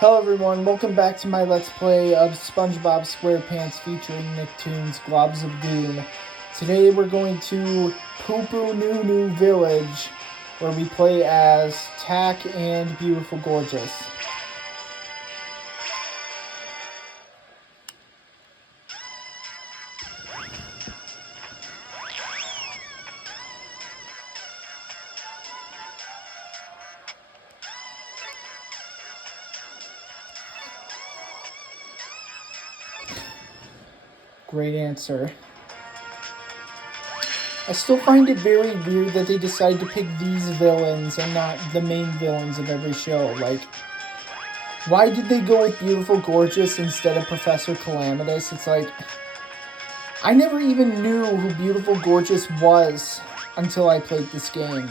Hello everyone, welcome back to my Let's Play of SpongeBob SquarePants featuring Nicktoons Globs of Doom. Today we're going to Pupununu Village, where we play as Tack and Beautiful Gorgeous. Great answer. I still find it very weird that they decided to pick these villains and not the main villains of every show. Like, why did they go with Beautiful Gorgeous instead of Professor Calamitous? It's like, I never even knew who Beautiful Gorgeous was until I played this game.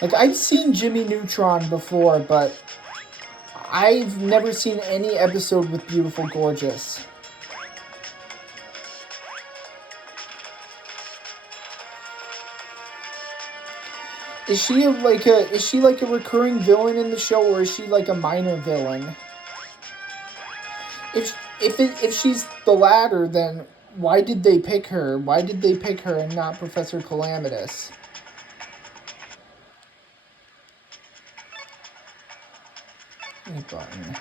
Like I've seen Jimmy Neutron before, but I've never seen any episode with Beautiful Gorgeous. Is she like a recurring villain in the show, or is she like a minor villain? If she's the latter, then why did they pick her? Why did they pick her and not Professor Calamitous? A button.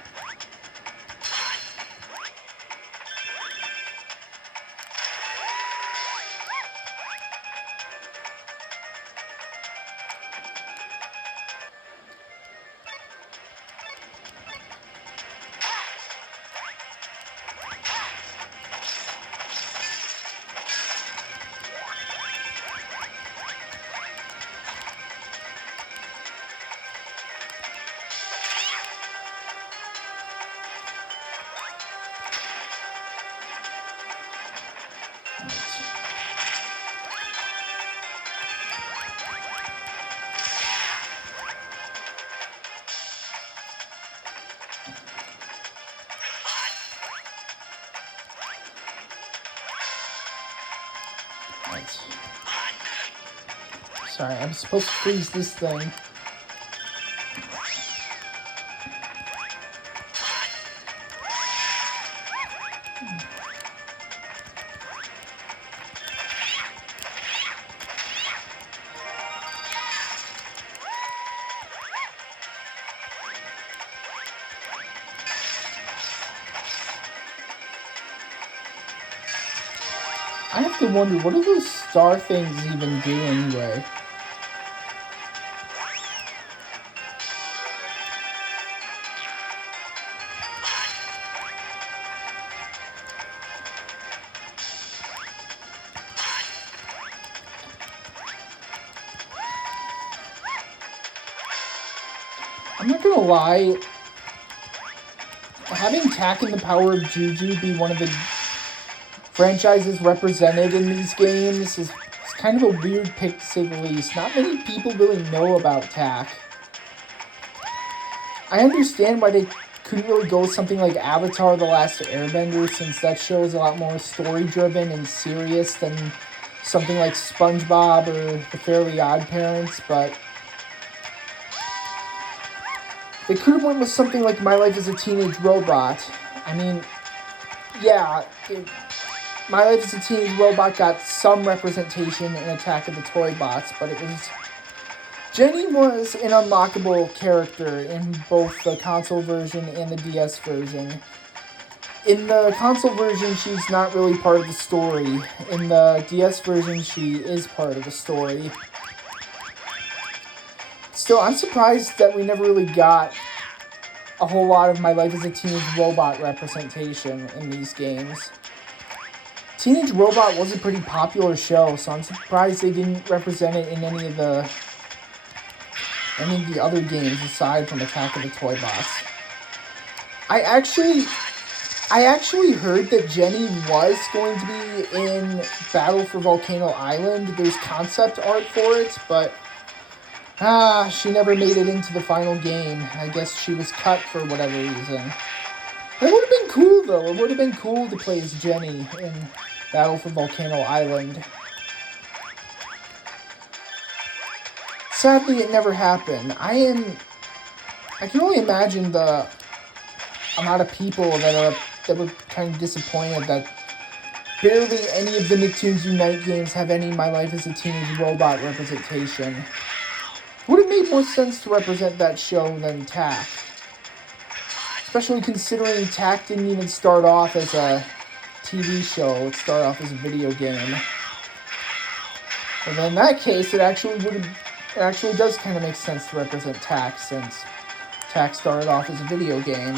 Sorry, I'm supposed to freeze this thing. I have to wonder, what do those star things even do anyway? I'm not gonna lie, having Tack and the Power of Juju be one of the franchises represented in these games is kind of a weird pick to say the least. Not many people really know about Tack. I understand why they couldn't really go with something like Avatar: The Last Airbender, since that show is a lot more story-driven and serious than something like SpongeBob or The Fairly Odd Parents, but they could have went with something like My Life as a Teenage Robot. I mean, yeah, My Life as a Teenage Robot got some representation in Attack of the Toy Bots, but Jenny was an unlockable character in both the console version and the DS version. In the console version, she's not really part of the story. In the DS version, she is part of the story. Still, I'm surprised that we never really got a whole lot of My Life as a Teenage Robot representation in these games. Teenage Robot was a pretty popular show, so I'm surprised they didn't represent it in any of the other games aside from Attack of the Toy Bots. I actually heard that Jenny was going to be in Battle for Volcano Island. There's concept art for it, but she never made it into the final game. I guess she was cut for whatever reason. It would have been cool, though. It would have been cool to play as Jenny in Battle for Volcano Island. Sadly, it never happened. I am I can only imagine the amount of people that were kind of disappointed that barely any of the Nicktoons Unite games have any My Life as a Teenage Robot representation. Would have made more sense to represent that show than Tak. Especially considering Tak didn't even start off as a TV show, it started off as a video game. And then in that case, it actually does kind of make sense to represent Tak, since Tak started off as a video game.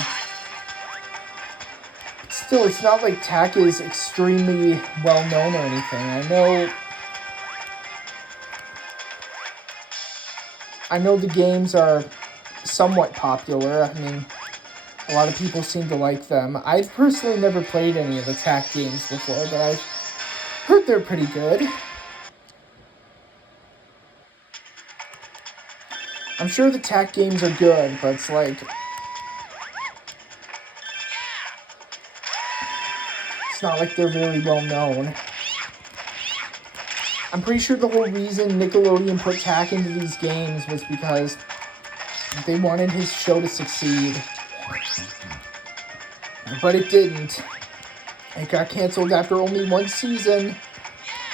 But still, it's not like Tak is extremely well known or anything. I know the games are somewhat popular. I mean, a lot of people seem to like them. I've personally never played any of the Tak games before, but I've heard they're pretty good. I'm sure the Tak games are good, but it's like... it's not like they're very well known. I'm pretty sure the whole reason Nickelodeon put Tak into these games was because they wanted his show to succeed. But it didn't. It got canceled after only one season,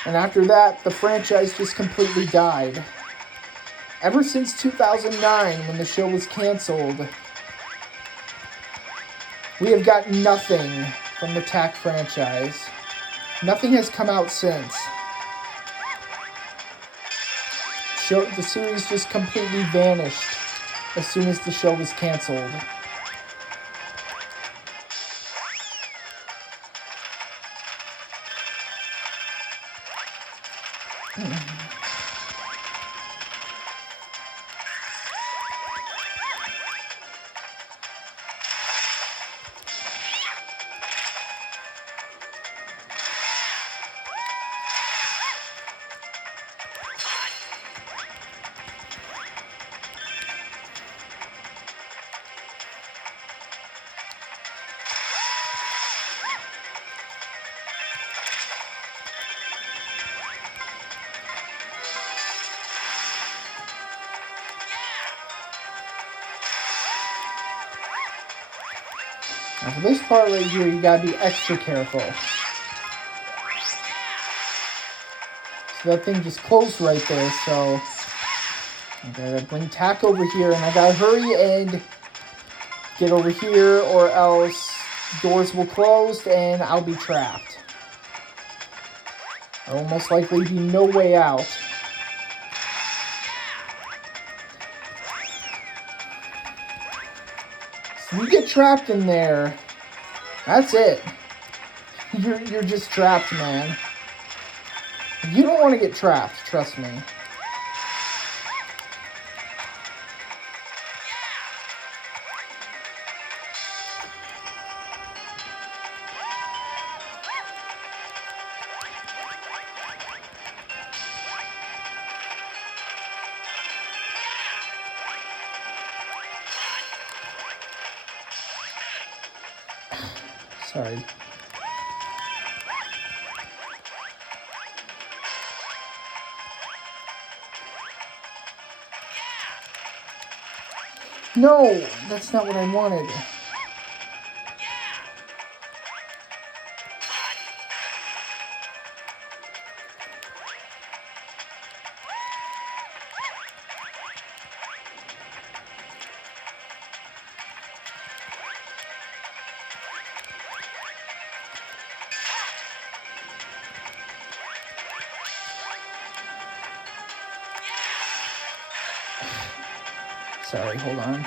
and after that, the franchise just completely died. Ever since 2009, when the show was canceled, we have got nothing from the Tak franchise. Nothing has come out since. The series just completely vanished as soon as the show was canceled. Now for this part right here, you gotta be extra careful. So that thing just closed right there, so I gotta bring Tak over here, and I gotta hurry and get over here, or else doors will close and I'll be trapped. There will most likely be no way out. So you get trapped in there, that's it. You're just trapped, man. You don't want to get trapped, trust me. Sorry. No, that's not what I wanted. Sorry, hold on.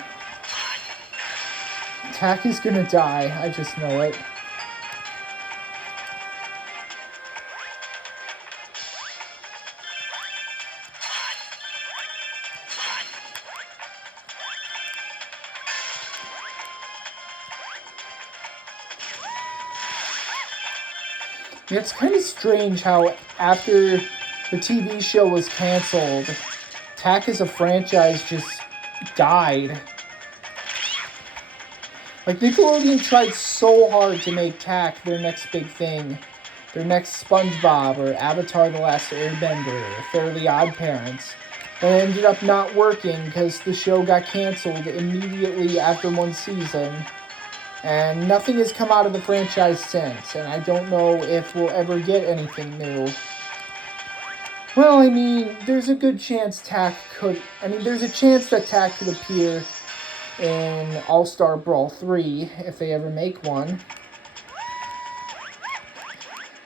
Tak is gonna die, I just know it. Yeah, it's kind of strange how after the TV show was canceled, Tak as a franchise just died. Like, Nickelodeon tried so hard to make Tak their next big thing. Their next SpongeBob, or Avatar: The Last Airbender, or Fairly Odd Parents. And it ended up not working because the show got canceled immediately after one season. And nothing has come out of the franchise since, and I don't know if we'll ever get anything new. Well, I mean, there's a good chance there's a chance that Tak could appear in All-Star Brawl 3 if they ever make one.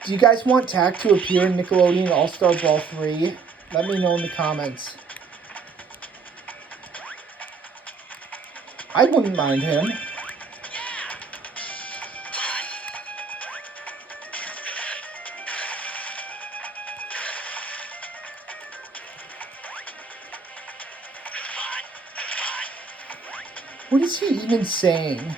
Do you guys want Tak to appear in Nickelodeon All-Star Brawl 3? Let me know in the comments. I wouldn't mind him. What is he even saying?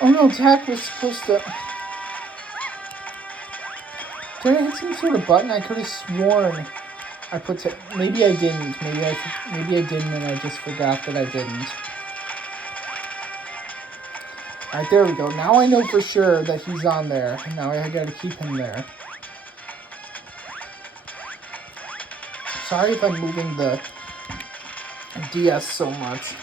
Oh no, Tak was supposed to... Did I hit some sort of button? I could have sworn I put... Maybe I didn't. Maybe I didn't and I just forgot that I didn't. Alright, there we go. Now I know for sure that he's on there. Now I gotta keep him there. Sorry if I'm moving the DS so much.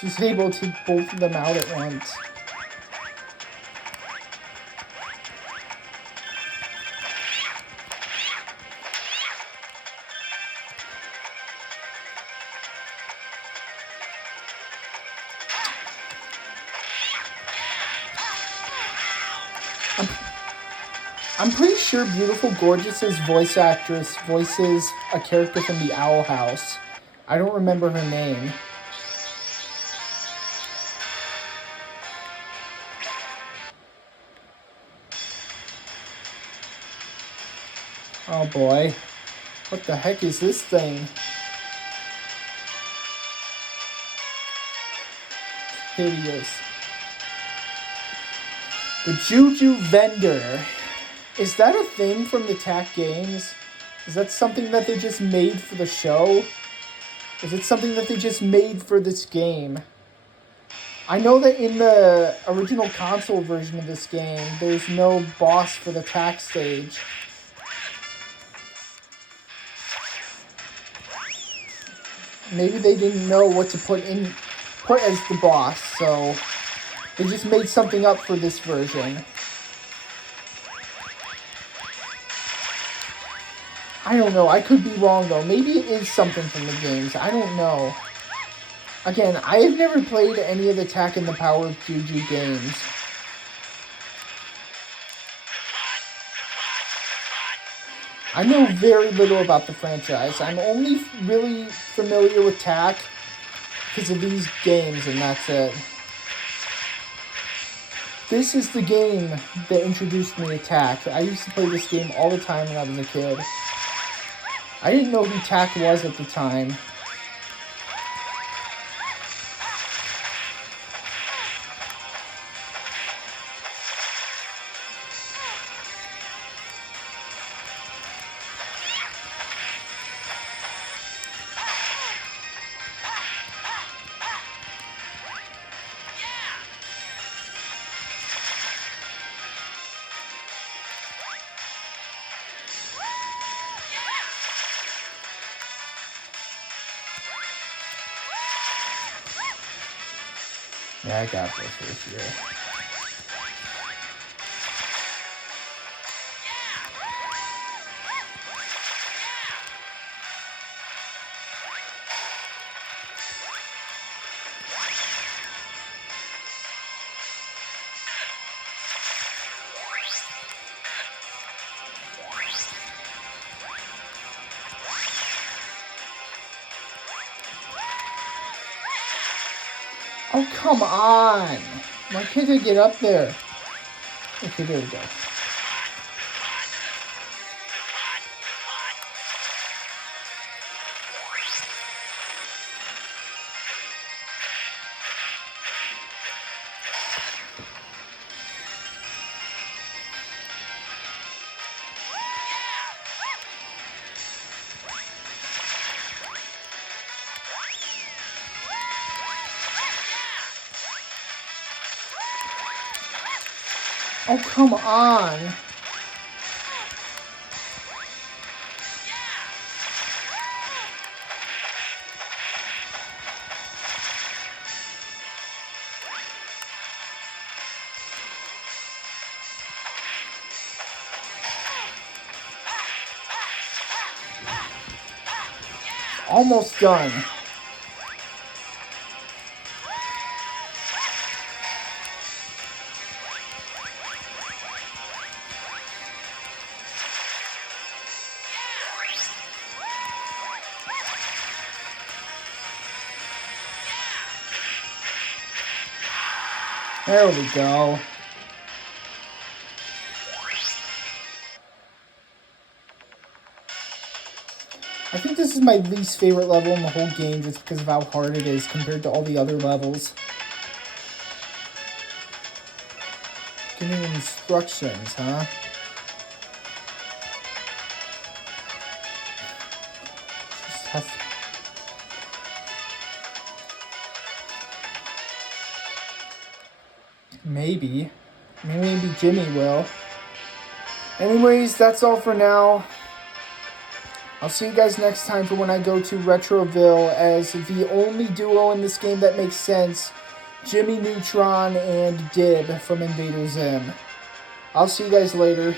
She's able to take both of them out at once. I'm pretty sure Beautiful Gorgeous's voice actress voices a character from the Owl House. I don't remember her name. Oh boy. What the heck is this thing? Hideous. The Juju Vendor. Is that a thing from the TAC games? Is that something that they just made for the show? Is it something that they just made for this game? I know that in the original console version of this game, there's no boss for the TAC stage. Maybe they didn't know what to put as the boss, so they just made something up for this version. I don't know. I could be wrong, though. Maybe it is something from the games. I don't know. Again, I have never played any of the TAC and the Power of Juju games. I know very little about the franchise. I'm only really familiar with TAC because of these games, and that's it. This is the game that introduced me to TAC. I used to play this game all the time when I was a kid. I didn't know who TAC was at the time. Yeah, I got this this year. Oh, come on! Why can't I get up there? Okay, there we go. Oh, come on! Almost done. There we go. I think this is my least favorite level in the whole game just because of how hard it is compared to all the other levels. Give me instructions, huh? Just has to... Maybe. Maybe Jimmy will. Anyways, that's all for now. I'll see you guys next time for when I go to Retroville as the only duo in this game that makes sense. Jimmy Neutron and Dib from Invader Zim. I'll see you guys later.